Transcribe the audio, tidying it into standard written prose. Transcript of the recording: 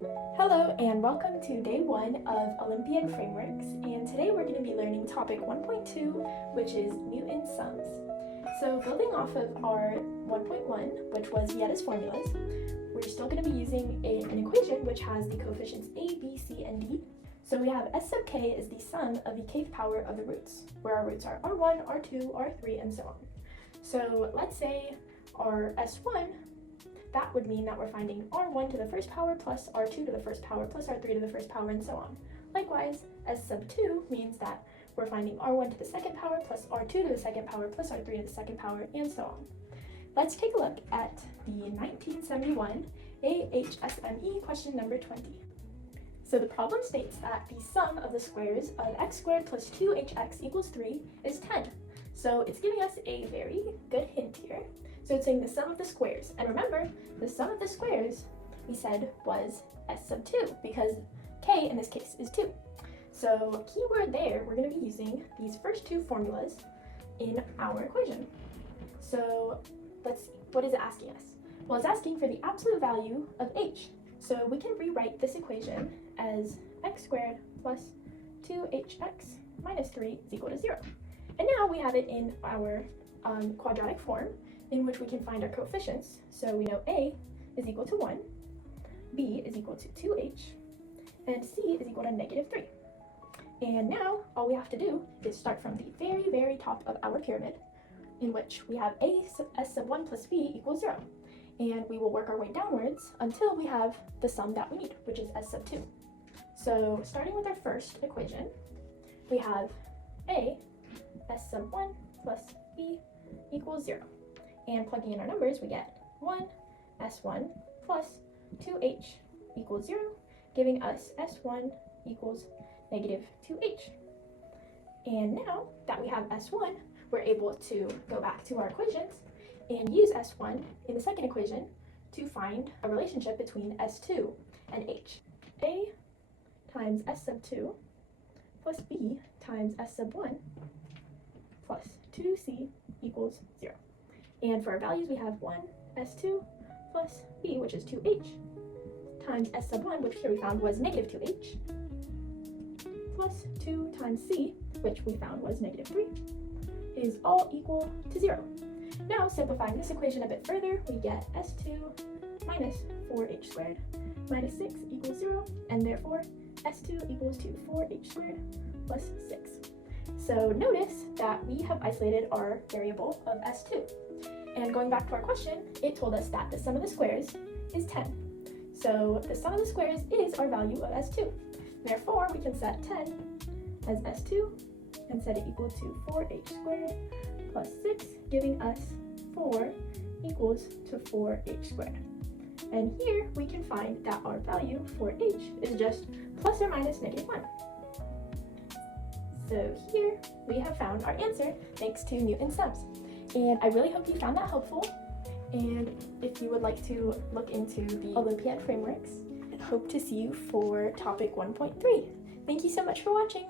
Hello and welcome to day 1 of Olympiad frameworks, and today we're going to be learning topic 1.2, which is Newton's sums. So building off of our 1.1, which was Vieta's formulas, we're still going to be using an equation which has the coefficients a, b, c, and d. So we have s sub k is the sum of the kth power of the roots, where our roots are r1, r2, r3, and so on. So let's say our s1, that would mean that we're finding r1 to the first power plus r2 to the first power plus r3 to the first power, and so on. Likewise, s sub 2 means that we're finding r1 to the second power plus r2 to the second power plus r3 to the second power, and so on. Let's take a look at the 1971 AHSME question number 20. So the problem states that the sum of the squares of x squared plus 2hx equals 3 is 10. So it's giving us a very good hint here. So it's saying the sum of the squares. And remember, the sum of the squares, we said, was s sub 2, because k in this case is 2. So keyword there, we're going to be using these first two formulas in our equation. So let's see, what is it asking us? Well, it's asking for the absolute value of h. So we can rewrite this equation as x squared plus 2hx minus 3 is equal to 0. And now we have it in our quadratic form, in which we can find our coefficients. So we know a is equal to 1, b is equal to 2h, and c is equal to negative 3. And now all we have to do is start from the very, very top of our pyramid, in which we have s sub 1 plus b equals 0. And we will work our way downwards until we have the sum that we need, which is s sub 2. So starting with our first equation, we have a s sub 1 plus b equals 0. And plugging in our numbers, we get 1 s1 plus 2h equals 0, giving us s1 equals negative 2h. And now that we have s1, we're able to go back to our equations and use s1 in the second equation to find a relationship between s2 and h. A times s sub 2 plus b times s sub 1 plus 2c equals 0. And for our values, we have 1 s2 plus b, which is 2h, times s sub 1, which here we found was negative 2h, plus 2 times c, which we found was negative 3, is all equal to 0. Now, simplifying this equation a bit further, we get s2 minus 4h squared minus 6 equals 0, and therefore s2 equals to 4h squared plus 6. So notice that we have isolated our variable of s2. And going back to our question, it told us that the sum of the squares is 10. So the sum of the squares is our value of s2. Therefore, we can set 10 as s2 and set it equal to 4h squared plus 6, giving us 4 equals to 4h squared. And here we can find that our value for h is just plus or minus negative 1. So here we have found our answer thanks to Newton's sums. And I really hope you found that helpful. And if you would like to look into the Olympiad frameworks, I hope to see you for topic 1.3. Thank you so much for watching.